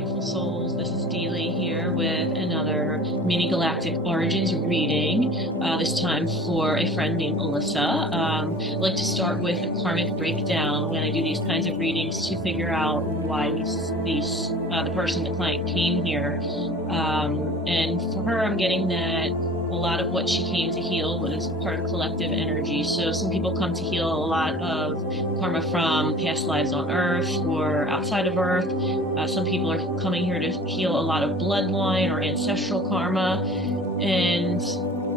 beautiful souls. This is Deely here with another mini galactic origins reading, this time for a friend named Ilissa. I like to start with a karmic breakdown when I do these kinds of readings to figure out why the person, the client, came here. And for her, I'm getting that a lot of what she came to heal was part of collective energy. So some people come to heal a lot of karma from past lives on Earth or outside of Earth. Some people are coming here to heal a lot of bloodline or ancestral karma. And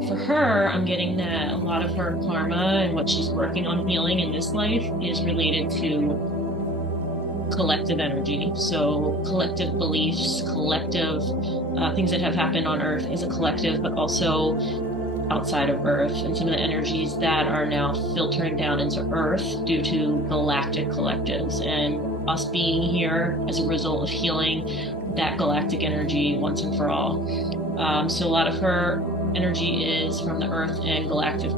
for her, I'm getting that a lot of her karma and what she's working on healing in this life is related to collective energy. So collective beliefs, collective things that have happened on Earth as a collective, but also outside of Earth, and some of the energies that are now filtering down into Earth due to galactic collectives, and us being here as a result of healing that galactic energy once and for all. So a lot of her energy is from the Earth and galactic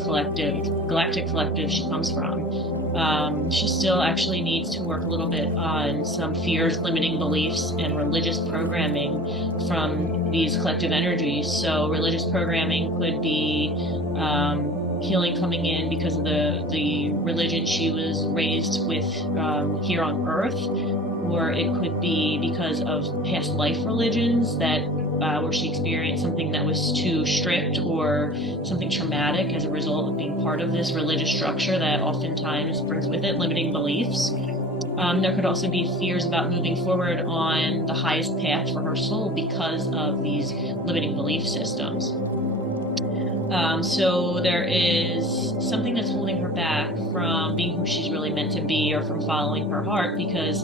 collective she comes from. She still actually needs to work a little bit on some fears, limiting beliefs, and religious programming from these collective energies. So religious programming could be healing coming in because of the religion she was raised with here on Earth, or it could be because of past life religions that where she experienced something that was too strict or something traumatic as a result of being part of this religious structure that oftentimes brings with it limiting beliefs. There could also be fears about moving forward on the highest path for her soul because of these limiting belief systems. So there is something that's holding her back from being who she's really meant to be, or from following her heart, because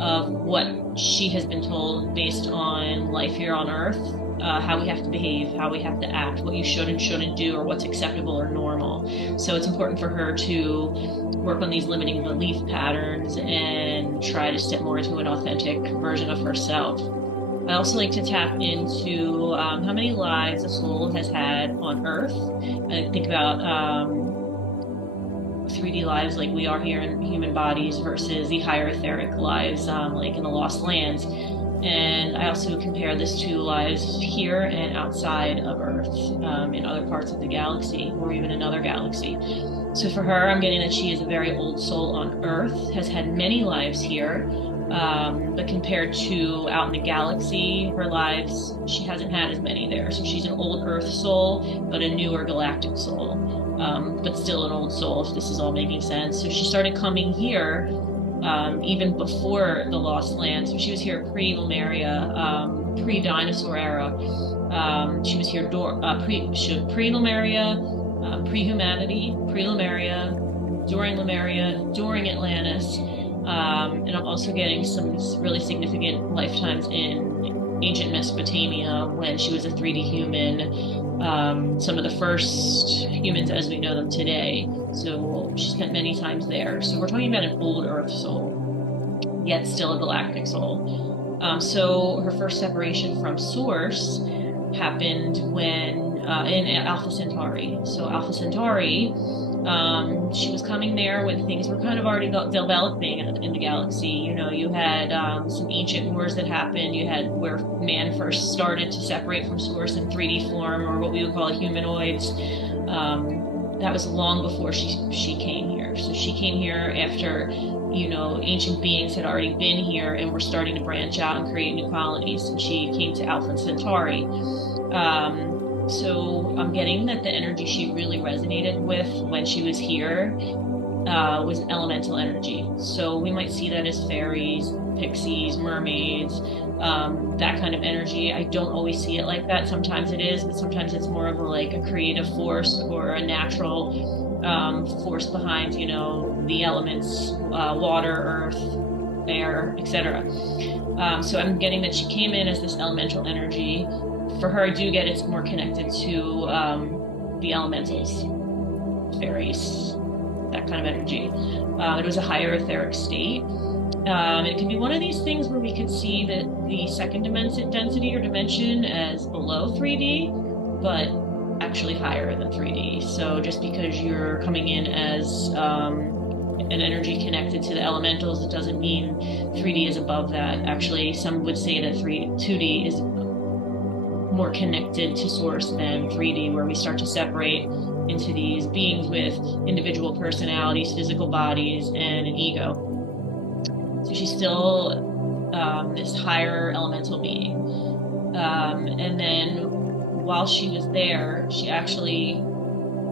of what she has been told based on life here on Earth, how we have to behave, how we have to act, what you should and shouldn't do, or what's acceptable or normal. So it's important for her to work on these limiting belief patterns and try to step more into an authentic version of herself. I also like to tap into how many lives a soul has had on Earth. I think about 3D lives like we are here in human bodies versus the higher etheric lives like in the Lost Lands. And I also compare this to lives here and outside of Earth, in other parts of the galaxy or even another galaxy. So for her, I'm getting that she is a very old soul on Earth, has had many lives here, but compared to out in the galaxy, her lives, she hasn't had as many there. So she's an old Earth soul, but a newer galactic soul. But still an old soul, if this is all making sense. So she started coming here even before the Lost Lands. So she was here pre-Lemuria, pre-dinosaur era. She was here pre-Lemuria, pre-humanity, pre-Lemuria, during Lemuria, during Atlantis. And I'm also getting some really significant lifetimes in ancient Mesopotamia when she was a 3D human. Some of the first humans as we know them today. So she spent many times there. So we're talking about an old Earth soul, yet still a galactic soul. So her first separation from Source happened when in Alpha Centauri. So Alpha Centauri, she was coming there when things were kind of already developing in the galaxy. You know, you had some ancient wars that happened. You had where man first started to separate from Source in 3D form, or what we would call humanoids. That was long before she came here. So she came here after, you know, ancient beings had already been here and were starting to branch out and create new colonies. And she came to Alpha Centauri. So I'm getting that the energy she really resonated with when she was here was elemental energy. So we might see that as fairies, pixies, mermaids, that kind of energy. I don't always see it like that. Sometimes it is, but sometimes it's more of a creative force or a natural force behind, you know, the elements, water, earth, air, etc. So I'm getting that she came in as this elemental energy. For her, I do get it's more connected to the elementals, fairies, that kind of energy. It was a higher etheric state. It can be one of these things where we could see that the second density or dimension as below 3D, but actually higher than 3D. So just because you're coming in as an energy connected to the elementals. It doesn't mean 3D is above that. Actually, some would say that 2D is more connected to source than 3D, where we start to separate into these beings with individual personalities, physical bodies, and an ego. So she's still this higher elemental being. And then while she was there, she actually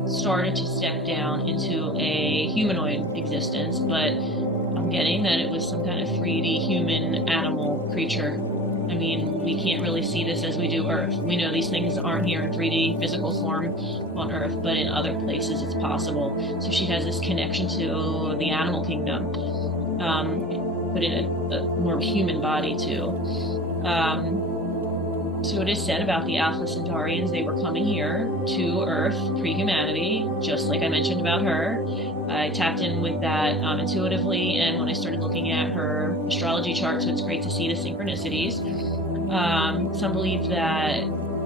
started to step down into a humanoid existence, but I'm getting that it was some kind of 3D human animal creature. I mean, we can't really see this as we do Earth. We know these things aren't here in 3D physical form on Earth, but in other places it's possible. So she has this connection to the animal kingdom, but in a more human body too. So it is said about the Alpha Centaurians, they were coming here to Earth pre-humanity, just like I mentioned about her. I tapped in with that intuitively, and when I started looking at her astrology chart, so it's great to see the synchronicities. Some believe that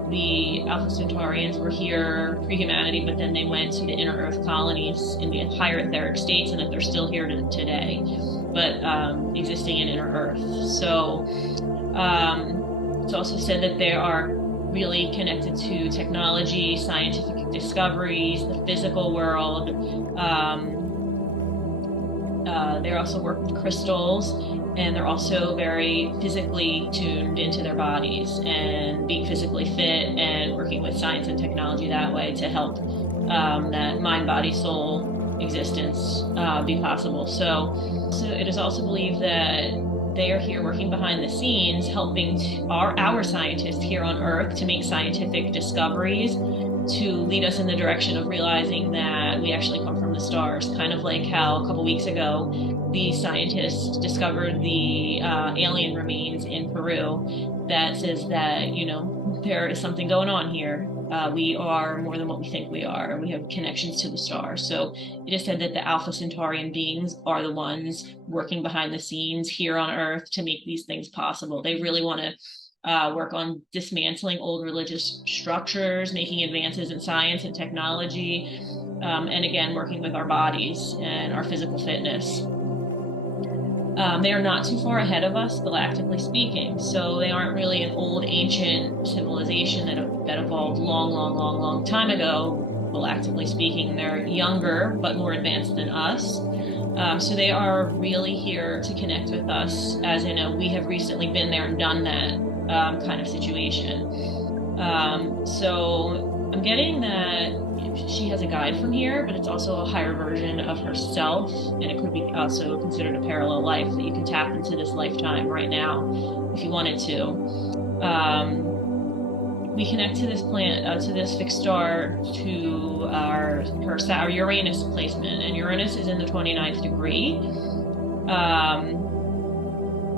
the Alpha Centaurians were here pre-humanity, but then they went to the inner Earth colonies in the higher etheric states, and that they're still here today, but existing in inner Earth. So it's also said that they are really connected to technology, scientific discoveries, the physical world. They also work with crystals, and they're also very physically tuned into their bodies and being physically fit and working with science and technology that way to help that mind, body, soul existence be possible. So it is also believed that they are here working behind the scenes, helping our scientists here on Earth to make scientific discoveries to lead us in the direction of realizing that we actually come from the stars. Kind of like how a couple weeks ago, the scientists discovered the alien remains in Peru that says that, you know, there is something going on here. We are more than what we think we are. We have connections to the stars. So it is said that the Alpha Centaurian beings are the ones working behind the scenes here on Earth to make these things possible. They really want to work on dismantling old religious structures, making advances in science and technology, and again, working with our bodies and our physical fitness. They are not too far ahead of us, galactically speaking. So they aren't really an old ancient civilization that evolved long time ago, galactically speaking. They're younger, but more advanced than us. So they are really here to connect with us, as in a we have recently been there and done that kind of situation. So I'm getting that she has a guide from here, but it's also a higher version of herself, and it could be also considered a parallel life that you can tap into this lifetime right now if you wanted to. We connect to this planet, to this fixed star, to our Uranus placement, and Uranus is in the 29th degree.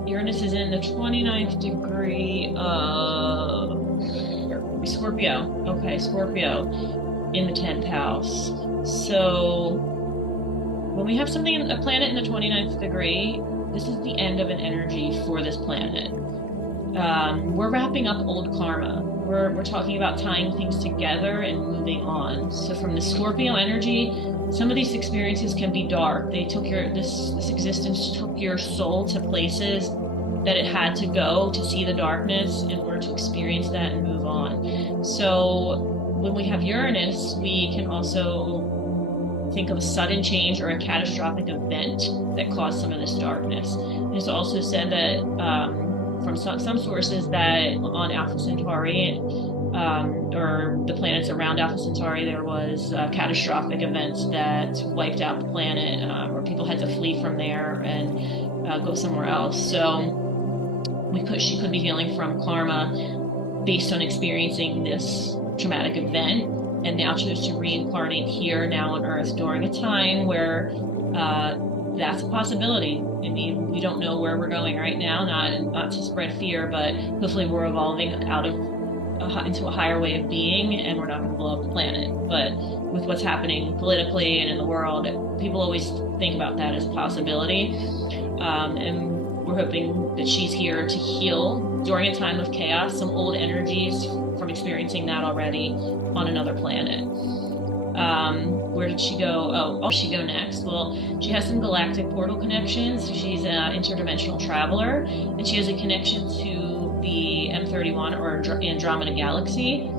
Uranus is in the 29th degree of Scorpio. Okay, Scorpio in the 10th house. So when we have a planet in the 29th degree, this is the end of an energy for this planet. We're wrapping up old karma. We're talking about tying things together and moving on. So from the Scorpio energy, some of these experiences can be dark. They took this existence took your soul to places that it had to go to see the darkness in order to experience that and move on. So when we have Uranus, we can also think of a sudden change or a catastrophic event that caused some of this darkness. It's also said that from some sources that on Alpha Centauri or the planets around Alpha Centauri, there was catastrophic events that wiped out the planet, or people had to flee from there and go somewhere else. So she could be healing from karma based on experiencing this traumatic event, and now chose to reincarnate here now on Earth during a time where that's a possibility. I mean, we don't know where we're going right now, not to spread fear, but hopefully we're evolving out of into a higher way of being, and we're not going to blow up the planet. But with what's happening politically and in the world, people always think about that as a possibility, and we're hoping that she's here to heal during a time of chaos some old energies from experiencing that already on another planet. Where did she go? Oh, where did she go next? Well, she has some galactic portal connections. She's an interdimensional traveler, and she has a connection to the M31 or Andromeda galaxy.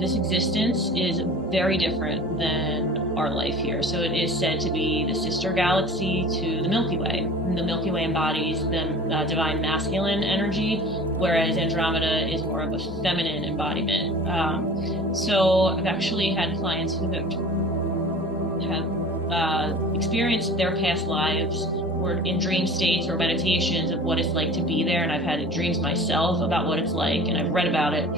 This existence is very different than our life here. So it is said to be the sister galaxy to the Milky Way. And the Milky Way embodies the divine masculine energy, whereas Andromeda is more of a feminine embodiment. So I've actually had clients who have experienced their past lives or in dream states or meditations of what it's like to be there. And I've had dreams myself about what it's like, and I've read about it.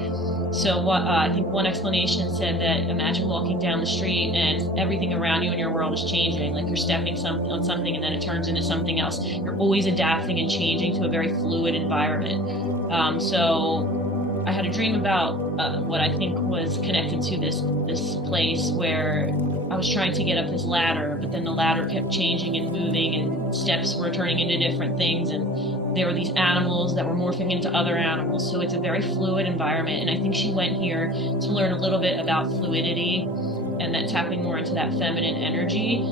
So I think one explanation said that imagine walking down the street and everything around you in your world is changing, like you're stepping on something and then it turns into something else. You're always adapting and changing to a very fluid environment. So I had a dream about what I think was connected to this place where I was trying to get up this ladder, but then the ladder kept changing and moving and steps were turning into different things, and there were these animals that were morphing into other animals. So it's a very fluid environment, and I think she went here to learn a little bit about fluidity and that tapping more into that feminine energy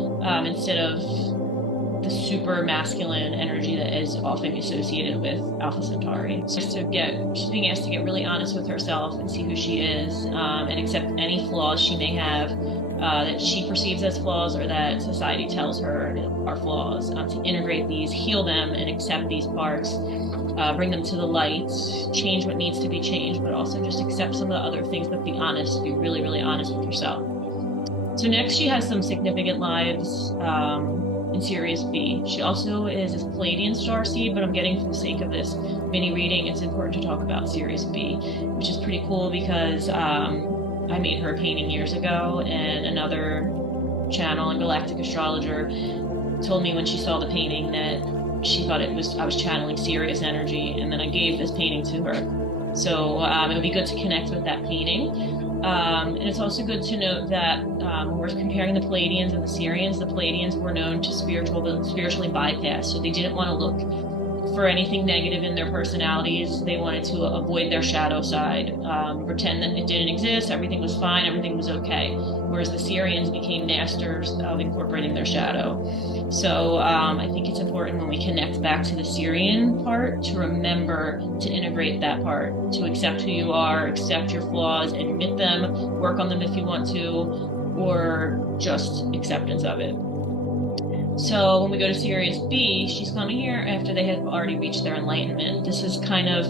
instead of the super masculine energy that is often associated with Alpha Centauri. So she's being asked to get really honest with herself and see who she is, and accept any flaws she may have that she perceives as flaws or that society tells her are flaws, to integrate these, heal them, and accept these parts, bring them to the light, change what needs to be changed, but also just accept some of the other things, but be honest, be really, really honest with yourself. So next she has some significant lives in Sirius B. She also is a Palladian starseed, but I'm getting, for the sake of this mini reading, it's important to talk about Sirius B, which is pretty cool because I made her a painting years ago, and another channel and galactic astrologer told me when she saw the painting that she thought I was channeling Sirius energy, and then I gave this painting to her. So it would be good to connect with that painting. And it's also good to note that when we're comparing the Palladians and the Sirians, the Palladians were known to spiritually bypass, so they didn't want to look for anything negative in their personalities. They wanted to avoid their shadow side, pretend that it didn't exist, everything was fine, everything was okay. Whereas the Sirians became masters of incorporating their shadow. So I think it's important when we connect back to the Sirian part to remember to integrate that part, to accept who you are, accept your flaws, admit them, work on them if you want to, or just acceptance of it. So when we go to Sirius B, she's coming here after they have already reached their enlightenment. This is kind of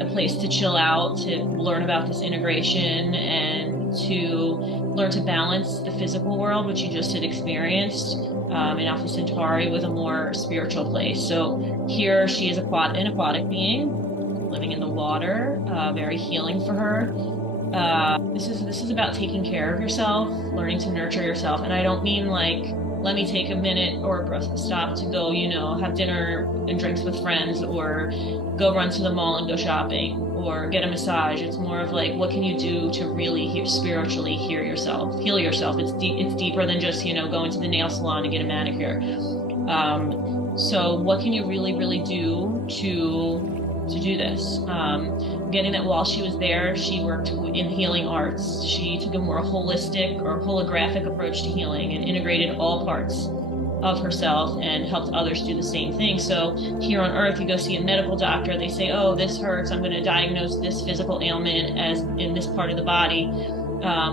a place to chill out, to learn about this integration, and to learn to balance the physical world, which you just had experienced in Alpha Centauri, with a more spiritual place. So here she is an aquatic being, living in the water, very healing for her. This is about taking care of yourself, learning to nurture yourself. And I don't mean like, let me take a minute or a stop to go, have dinner and drinks with friends, or go run to the mall and go shopping, or get a massage. It's more of like, what can you do to really spiritually heal yourself? It's deeper than just, going to the nail salon to get a manicure. So what can you really, really do to do this? Getting that while she was there, she worked in healing arts. She took a more holistic or holographic approach to healing and integrated all parts of herself and helped others do the same thing. So here on Earth, you go see a medical doctor, they say, oh, this hurts, I'm going to diagnose this physical ailment as in this part of the body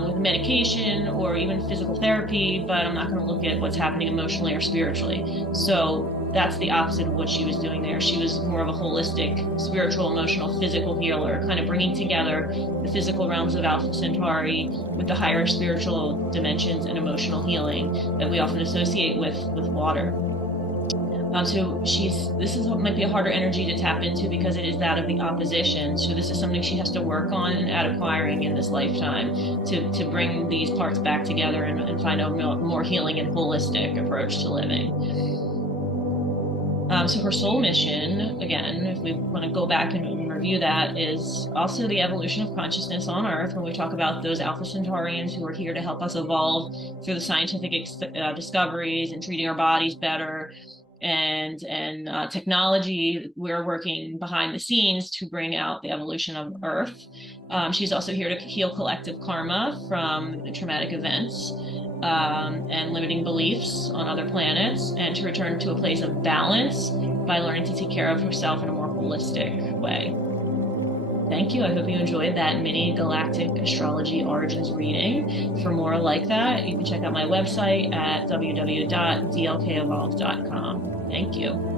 with medication or even physical therapy, but I'm not going to look at what's happening emotionally or spiritually. So that's the opposite of what she was doing there. She was more of a holistic, spiritual, emotional, physical healer, kind of bringing together the physical realms of Alpha Centauri with the higher spiritual dimensions and emotional healing that we often associate with water. So this might be a harder energy to tap into because it is that of the opposition. So this is something she has to work on at acquiring in this lifetime to bring these parts back together and find a more healing and holistic approach to living. So her soul mission, again, if we want to go back and review that, is also the evolution of consciousness on Earth. When we talk about those Alpha Centaurians who are here to help us evolve through the scientific discoveries and treating our bodies better and technology. We're working behind the scenes to bring out the evolution of Earth. She's also here to heal collective karma from traumatic events and limiting beliefs on other planets, and to return to a place of balance by learning to take care of herself in a more holistic way. Thank you. I hope you enjoyed that mini galactic astrology origins reading. For more like that, you can check out my website at www.dlkevolve.com. Thank you.